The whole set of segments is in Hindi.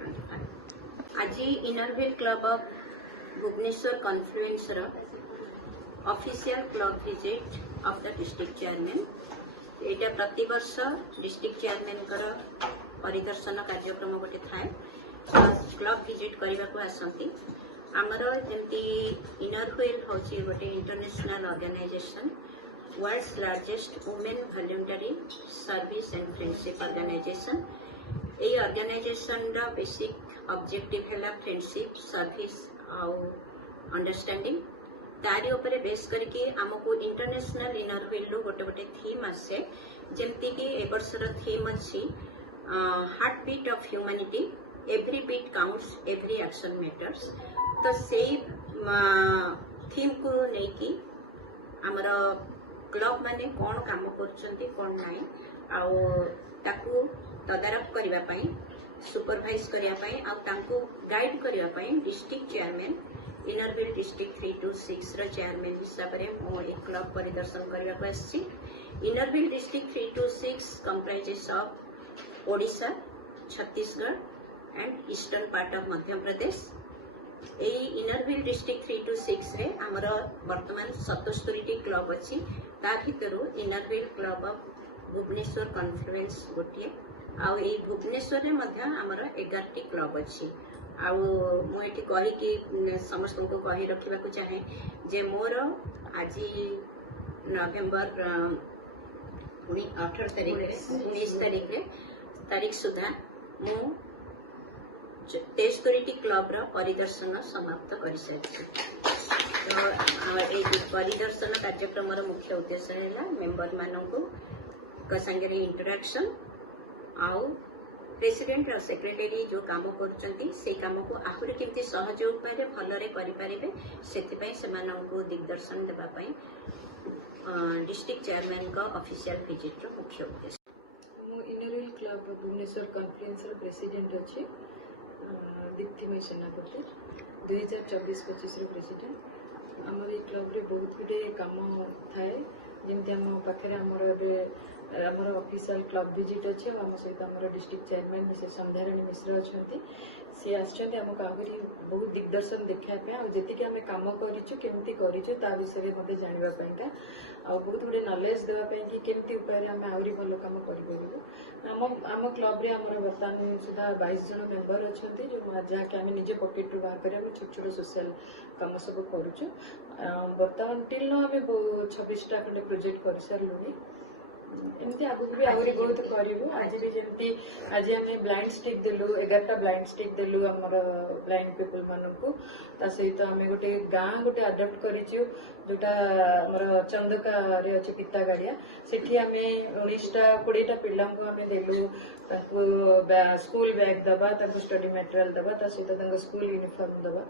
आज Inner Wheel club of Bhubaneswar confluence official club visit of the district chairman एटा प्रति वर्ष डिस्ट्रिक्ट चेयरमैन परिदर्शन कार्यक्रम गोटे थाए क्लब विजिट करने को आसती आमर जमी इनरव्हील हूँ गोटे international organisation world's largest women voluntary service and friendship organisation ये ऑर्गेनाइजेशन रा बेसिक ऑब्जेक्टिव है फ्रेंडशिप सर्विस आउ अंडरस्टैंडिंग तारी उपरे बेस करके आमको इंटरनेशनल इनरव्हील रो गोटे गोटे थीम आसे जेमती कि ए वर्षर थीम अच्छी heartbeat of humanity every beat counts every action matters तो से थीम को लेकिन आमर क्लब माने कौन काम करछंती कौन नाई आउ ताकू तदारख करने सुपरवाइज करने गाइड करने district chairman Inner Wheel district 326 chairman हिसाब से क्लब परिदर्शन करने को आसी Inner Wheel district 326 comprises of Odisha Chhattisgarh and eastern part of Madhya Pradesh यही इनरव्हील डिस्ट्रिक्ट 326 रे आमर वर्तमान 77 क्लब अच्छी ता भितर Inner Wheel club of Bhubaneswar confluence गोटे आउ भुवनेश्वर में आमर 11टी क्लब अच्छी मुझे कहीकि समस्त को कही रखा चाहे जे मोर आज नवेम्बर 18 तारीख तारीख सुधा मु 63टी क्लब परिदर्शन समाप्त कर सारी तो परिदर्शन कार्यक्रम मुख्य उद्देश्य है मेंबर मानू संगे इंटराक्शन आउ प्रेसिडेंट और सेक्रेटरी जो काम कर काम को आहरी केमती सहज उपाय भलरे करें से दिग्दर्शन देवाई डिस्ट्रिक्ट चेयरमैन का ऑफिशियल विजिट मुख्य उद्देश्य Inner Wheel club Bhubaneswar confluence president अच्छी दीप्तिमय सेनापति 2024-25 प्रेसिडेंट आमर ये क्लब रे बहुत गुटे काम थाए जमी आम पाखे आमर ऑफिशियल क्लब विजिट अच्छे आम सहित आम डिस्ट्रिक्ट चेयरमैन मिसेस संध्याराणी मिश्र अच्छा सी आमको आहरी बहुत दिग्दर्शन देखापी जी आम कम करमती कर विषय मत जानवाईका बहुत गुड़े नॉलेज देवाई कि केमती उपाय आम आहरी भल कम करम क्लब रे आमर बर्तमान सुधा 22 जन मेंबर अच्छा जो जहाँकि आम निजे पकेट रू बाहर कर छोट छोट सोशल कम सब करुचु बर्तमान टिल नो आम 26टा खंडे प्रोजेक्ट कर सारूँ एमती आगु भी आहरी बहुत करूँ आज भी जमी आज आम ब्लाइंड स्टिक देलु 11टा ब्लाइंड स्टिक देलु आमर ब्लाइंड पीपल मानू सहित आम गोटे गाँ गोटे आडप्ट करूँ जोटा आमर चंदका अच्छे पिता गाड़िया से आम 19टा 20टा पिला देलु स्कूल बैग दबा स्टडी मटेरियल दबा सहित स्कूल यूनिफॉर्म दबा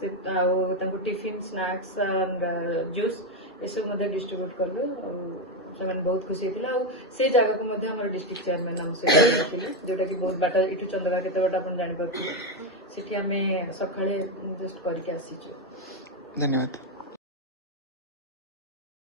से टिफिन स्नैक्स एंड जूस ये सब डिस्ट्रीब्यूट कलु से बहुत खुशी होता से जगह को डिस्ट्रिक्ट चेयरमैन आम सहित जोटा कि बहुत बाट यू चंदगा के बाट आप जापर से सका जस्ट करके आसीचु। धन्यवाद।